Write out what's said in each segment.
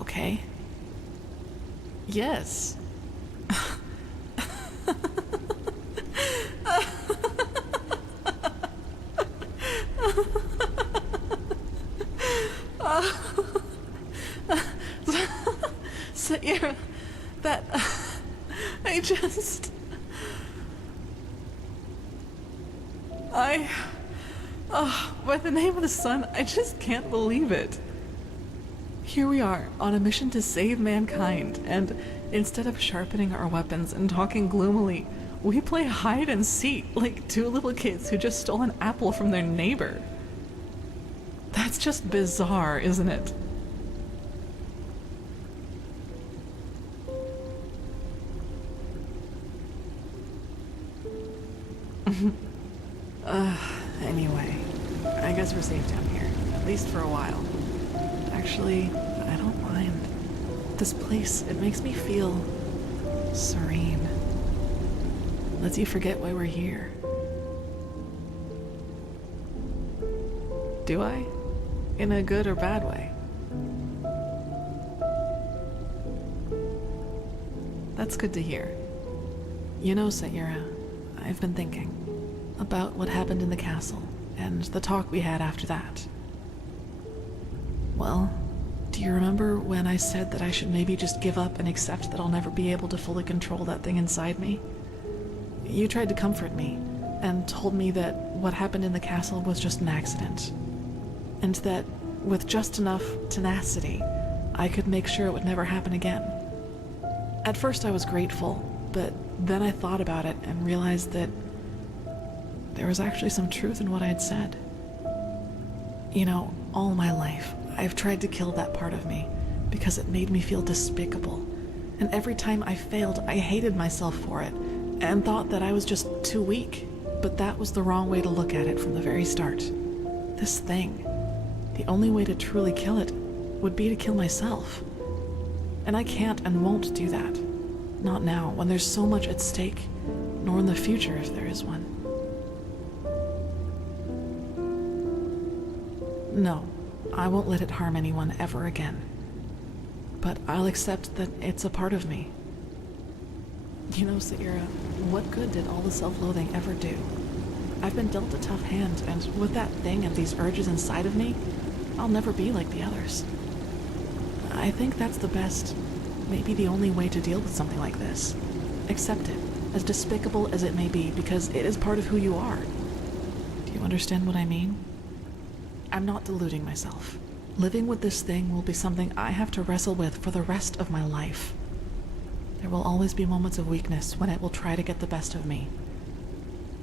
Okay. Yes. Sayira, that... I just... by the name of the sun, I just can't believe it. Here we are, on a mission to save mankind, and instead of sharpening our weapons and talking gloomily, we play hide and seek like two little kids who just stole an apple from their neighbor. That's just bizarre, isn't it? Anyway, I guess we're safe down here, at least for a while. Actually, I don't mind. This place, it makes me feel serene. Lets you forget why we're here. Do I? In a good or bad way? That's good to hear. You know, Sayira, I've been thinking about what happened in the castle and the talk we had after that. Well, do you remember when I said that I should maybe just give up and accept that I'll never be able to fully control that thing inside me? You tried to comfort me and told me that what happened in the castle was just an accident, and that with just enough tenacity, I could make sure it would never happen again. At first I was grateful, but then I thought about it and realized that there was actually some truth in what I had said. You know, all my life, I've tried to kill that part of me because it made me feel despicable. And every time I failed, I hated myself for it and thought that I was just too weak. But that was the wrong way to look at it from the very start. This thing, the only way to truly kill it would be to kill myself. And I can't and won't do that. Not now, when there's so much at stake, nor in the future if there is one. No, I won't let it harm anyone ever again. But I'll accept that it's a part of me. You know, Sayira, what good did all the self-loathing ever do? I've been dealt a tough hand, and with that thing and these urges inside of me, I'll never be like the others. I think that's the best, maybe the only way to deal with something like this. Accept it, as despicable as it may be, because it is part of who you are. Do you understand what I mean? I'm not deluding myself. Living with this thing will be something I have to wrestle with for the rest of my life. There will always be moments of weakness when it will try to get the best of me.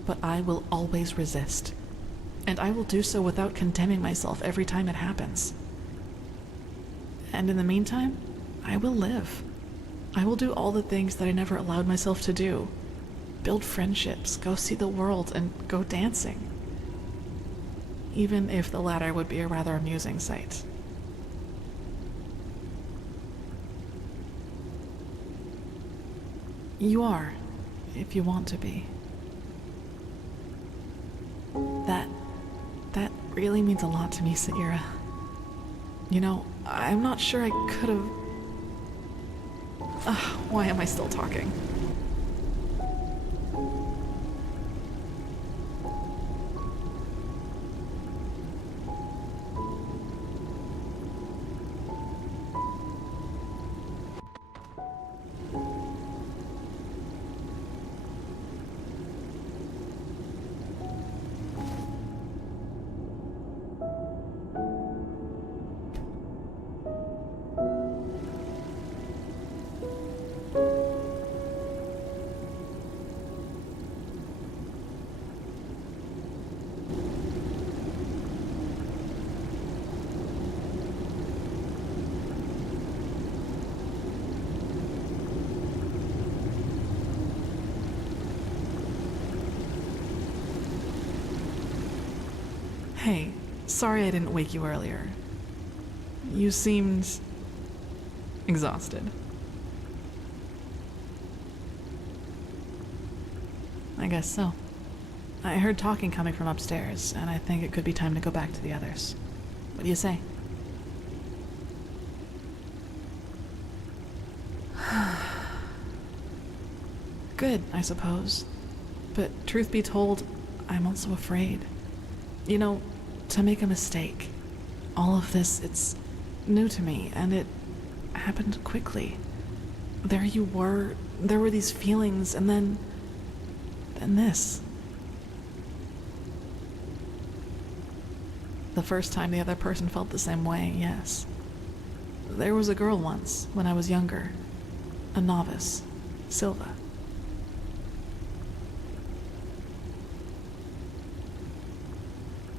But I will always resist. And I will do so without condemning myself every time it happens. And in the meantime, I will live. I will do all the things that I never allowed myself to do. Build friendships, go see the world, and go dancing. Even if the latter would be a rather amusing sight. You are, if you want to be. That really means a lot to me, Sayira. You know, I'm not sure I could have... why am I still talking? Hey, sorry I didn't wake you earlier. You seemed... exhausted. I guess so. I heard talking coming from upstairs, and I think it could be time to go back to the others. What do you say? Good, I suppose. But truth be told, I'm also afraid. You know, to make a mistake. All of this, it's new to me, and it happened quickly. There you were, there were these feelings, and then this. The first time the other person felt the same way, yes. There was a girl once, when I was younger. A novice. Silva.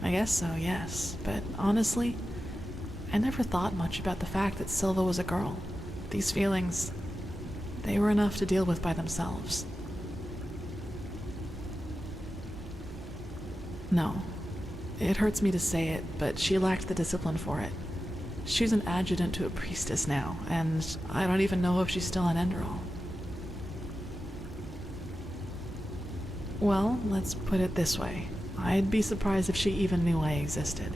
I guess so, yes. But honestly, I never thought much about the fact that Silva was a girl. These feelings, they were enough to deal with by themselves. No. It hurts me to say it, but she lacked the discipline for it. She's an adjutant to a priestess now, and I don't even know if she's still on Enderal. Well, let's put it this way. I'd be surprised if she even knew I existed.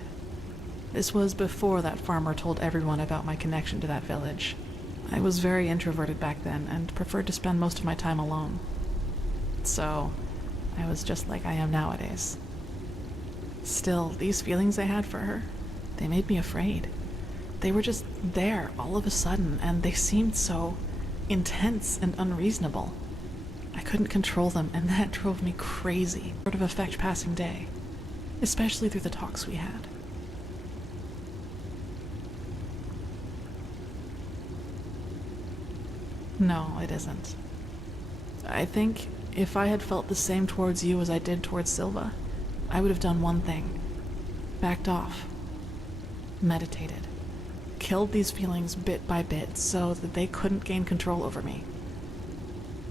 This was before that farmer told everyone about my connection to that village. I was very introverted back then and preferred to spend most of my time alone. So, I was just like I am nowadays. Still, these feelings I had for her, they made me afraid. They were just there all of a sudden, and they seemed so intense and unreasonable. I couldn't control them, and that drove me crazy. Sort of affect passing day, especially through the talks we had. No, it isn't. I think if I had felt the same towards you as I did towards Silva, I would have done one thing. Backed off. Meditated. Killed these feelings bit by bit so that they couldn't gain control over me.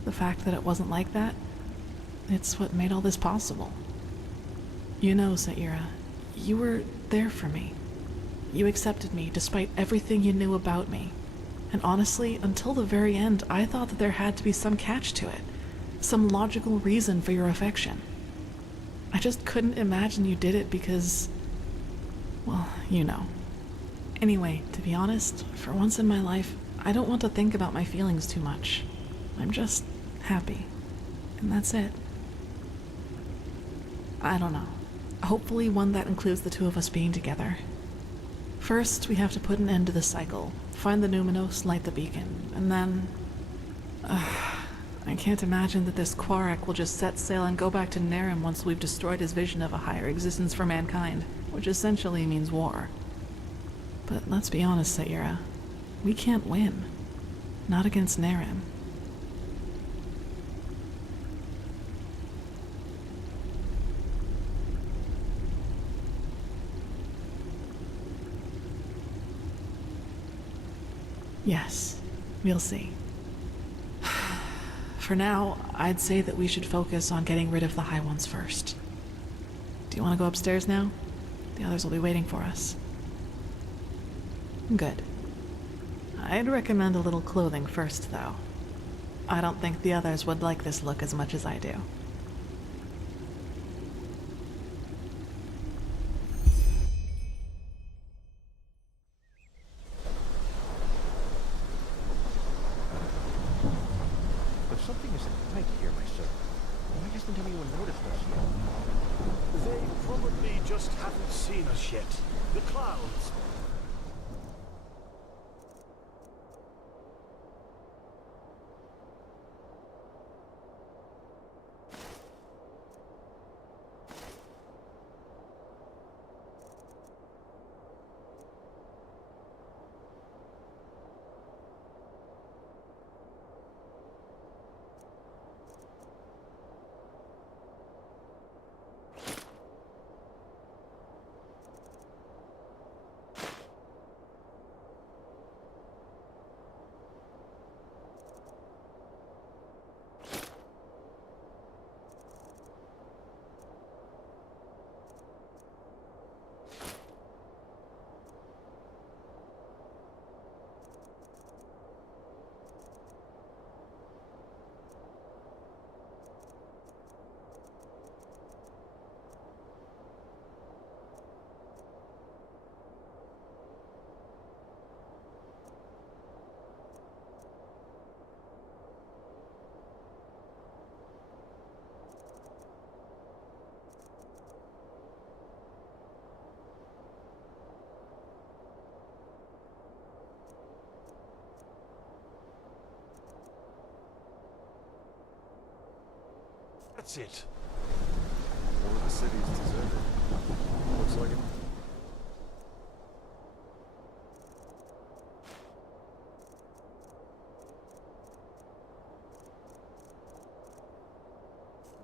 The fact that it wasn't like that, it's what made all this possible. You know, Saira, you were there for me. You accepted me despite everything you knew about me. And honestly, until the very end, I thought that there had to be some catch to it. Some logical reason for your affection. I just couldn't imagine you did it because, well, you know. Anyway, to be honest, for once in my life, I don't want to think about my feelings too much. I'm just happy. And that's it. I don't know. Hopefully one that includes the two of us being together. First, we have to put an end to the cycle, find the Numinos, light the beacon, and then... I can't imagine that this Quarak will just set sail and go back to Narim once we've destroyed his vision of a higher existence for mankind, which essentially means war. But let's be honest, Saira. We can't win. Not against Narim. Yes, we'll see. For now, I'd say that we should focus on getting rid of the High Ones first. Do you want to go upstairs now? The others will be waiting for us. Good. I'd recommend a little clothing first, though. I don't think the others would like this look as much as I do. But something isn't right here, my son. Why hasn't anyone noticed us yet? They probably just haven't seen us yet. The clouds. That's it. One of the city's deserted. Looks like it.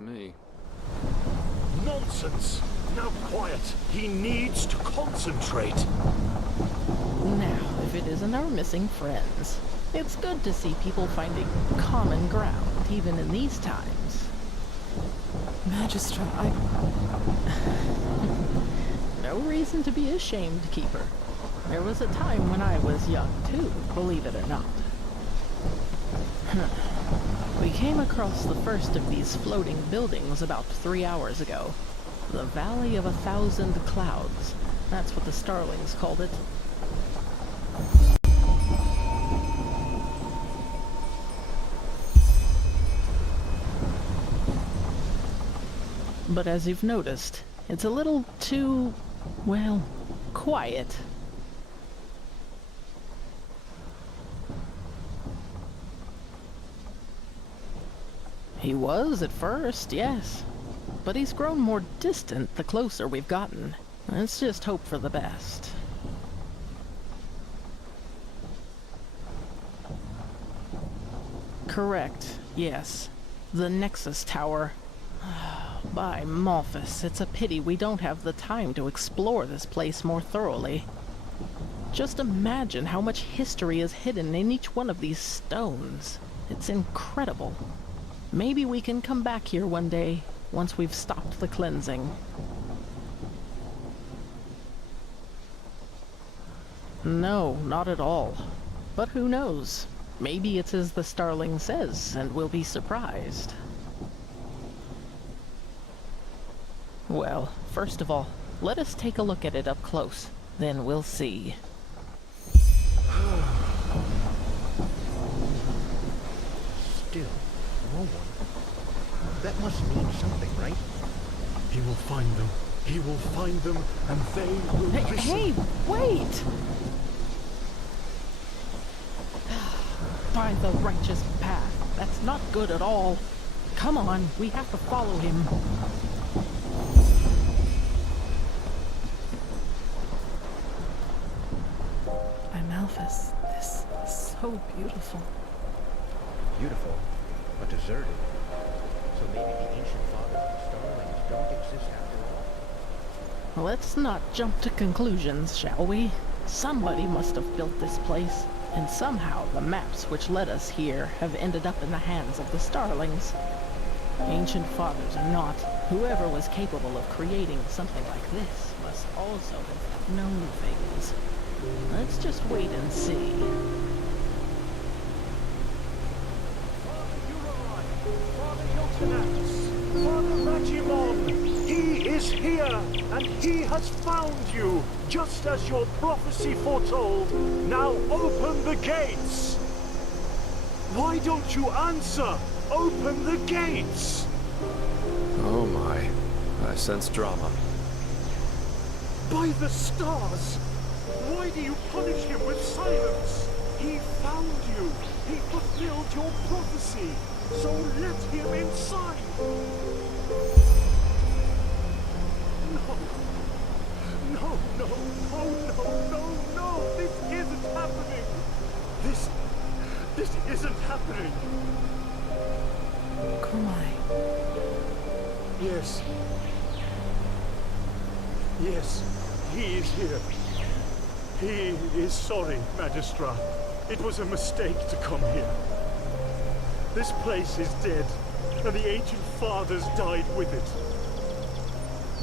Me. Nonsense! Now quiet. He needs to concentrate. Now, if it isn't our missing friends. It's good to see people finding common ground, even in these times. Magistra, No reason to be ashamed, Keeper. There was a time when I was young, too, believe it or not. We came across the first of these floating buildings about 3 hours ago. The Valley of 1,000 Clouds. That's what the Starlings called it. But as you've noticed, it's a little too, well, quiet. He was at first, yes. But he's grown more distant the closer we've gotten. Let's just hope for the best. Correct, yes. The Nexus Tower. By Malphus, it's a pity we don't have the time to explore this place more thoroughly. Just imagine how much history is hidden in each one of these stones. It's incredible. Maybe we can come back here one day, once we've stopped the cleansing. No, not at all. But who knows? Maybe it's as the Starling says, and we'll be surprised. Well, first of all, let us take a look at it up close. Then we'll see. Still, no one. That must mean something, right? He will find them. He will find them, and they will listen. Hey, wait! By the righteous path. That's not good at all. Come on, we have to follow him. Malphus, this is so beautiful. Beautiful, but deserted. So maybe the ancient fathers of the Starlings don't exist after all. Let's not jump to conclusions, shall we? Somebody must have built this place, and somehow the maps which led us here have ended up in the hands of the Starlings. Ancient fathers or not, whoever was capable of creating something like this must also have known things. Let's just wait and see. Father Magimon, he is here, and he has found you, just as your prophecy foretold. Now open the gates. Why don't you answer? Open the gates. Oh my. I sense drama. By the stars! Why do you punish him with silence? He found you. He fulfilled your prophecy. So let him inside. No. No, no, no, no, no, no. This isn't happening. This isn't happening. Kumai. Yes. Yes, he is here. He is sorry, Magistra. It was a mistake to come here. This place is dead, and the ancient fathers died with it.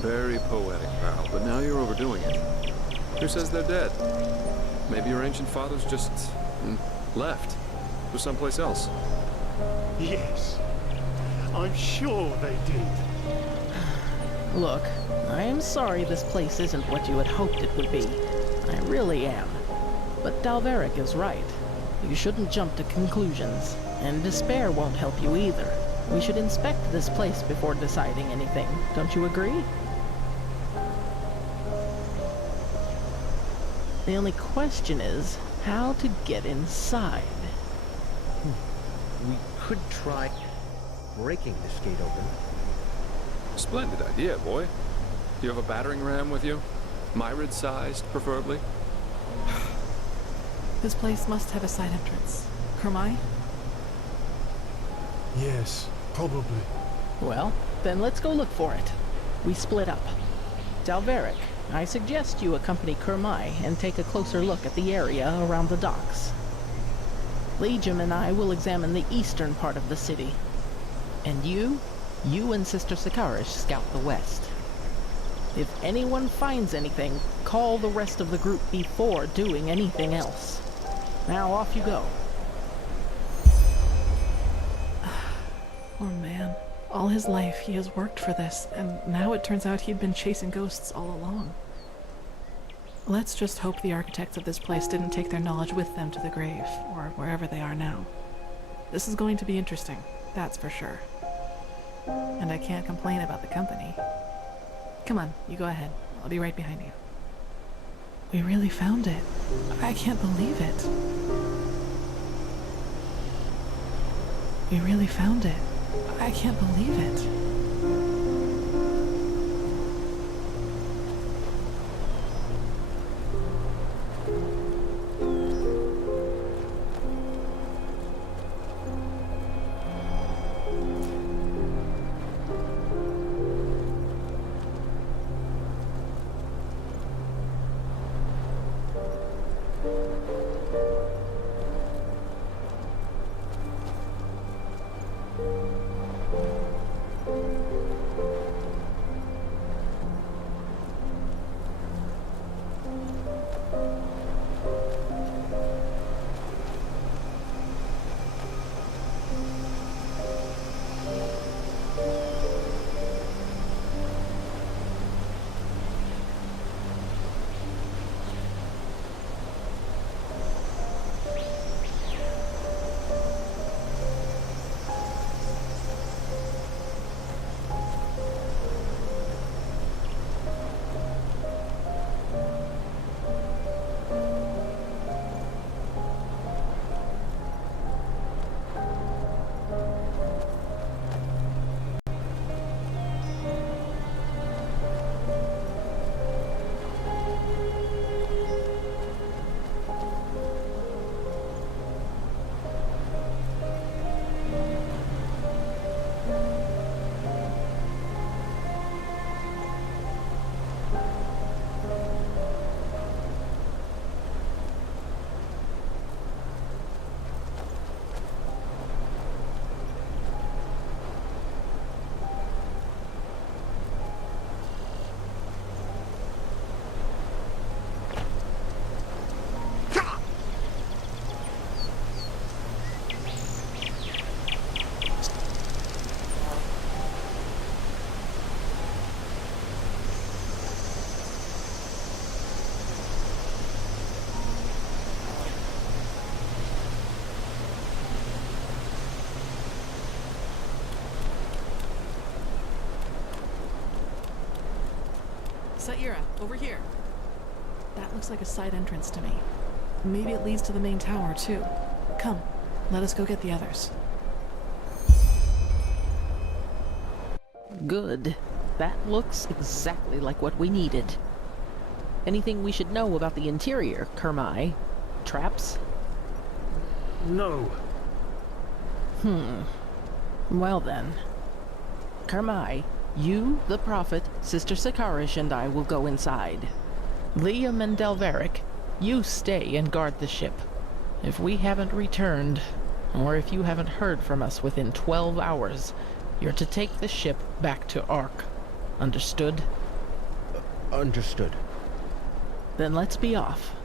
Very poetic, pal, but now you're overdoing it. Who says they're dead? Maybe your ancient fathers just left to someplace else. Yes, I'm sure they did. Look, I am sorry this place isn't what you had hoped it would be. I really am. But Dalveric is right. You shouldn't jump to conclusions, and despair won't help you either. We should inspect this place before deciding anything. Don't you agree? The only question is how to get inside. We could try breaking this gate open. Splendid idea, boy. Do you have a battering ram with you? Myrid-sized, preferably? This place must have a side entrance. Kermai? Yes, probably. Well, then let's go look for it. We split up. Dalveric, I suggest you accompany Kermai and take a closer look at the area around the docks. Legium and I will examine the eastern part of the city. And you and Sister Sakarish scout the west. If anyone finds anything, call the rest of the group before doing anything else. Now off you go. Poor man. All his life he has worked for this, and now it turns out he'd been chasing ghosts all along. Let's just hope the architects of this place didn't take their knowledge with them to the grave, or wherever they are now. This is going to be interesting, that's for sure. And I can't complain about the company. Come on, you go ahead. I'll be right behind you. We really found it. I can't believe it. We really found it. I can't believe it. Saira, over here. That looks like a side entrance to me. Maybe it leads to the main tower, too. Come, let us go get the others. Good. That looks exactly like what we needed. Anything we should know about the interior, Kermai? Traps? No. Well then. Kermai, you, the Prophet, Sister Sakarish, and I will go inside. Liam and Dalveric, you stay and guard the ship. If we haven't returned, or if you haven't heard from us within 12 hours, you're to take the ship back to Ark. Understood? Understood. Then let's be off.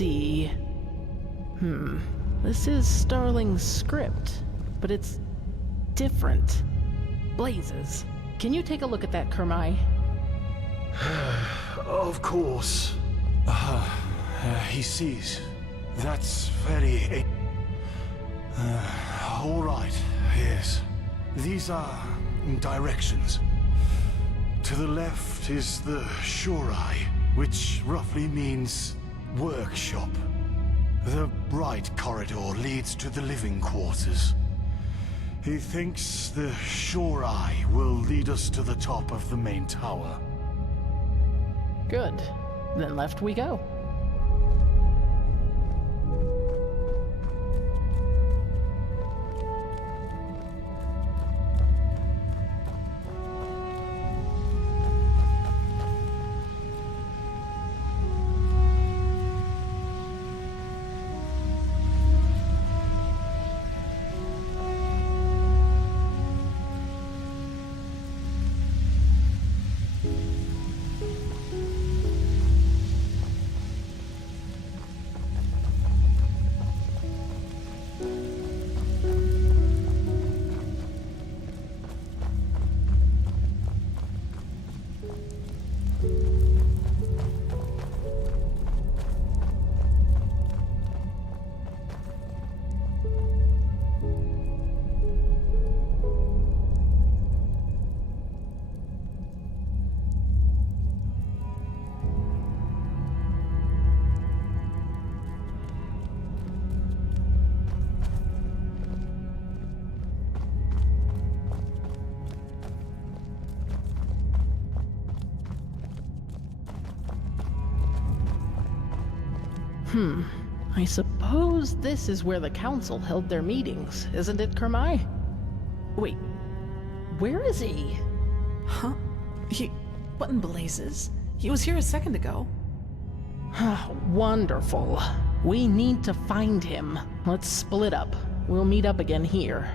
see. This is Starling's script, but it's different. Blazes. Can you take a look at that, Kermai? Of course. He sees. That's very... all right, yes. These are directions. To the left is the Shorai, which roughly means workshop. The right corridor leads to the living quarters. He thinks the Shorai will lead us to the top of the main tower. Good. Then left we go. I suppose this is where the council held their meetings, isn't it, Kermai? Wait, where is he? Huh? What in blazes? He was here a second ago. Wonderful. We need to find him. Let's split up. We'll meet up again here.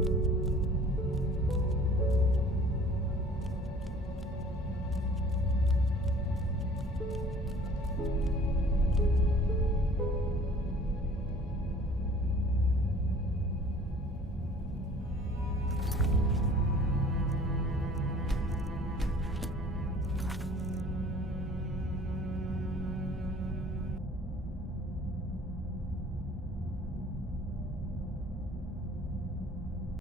you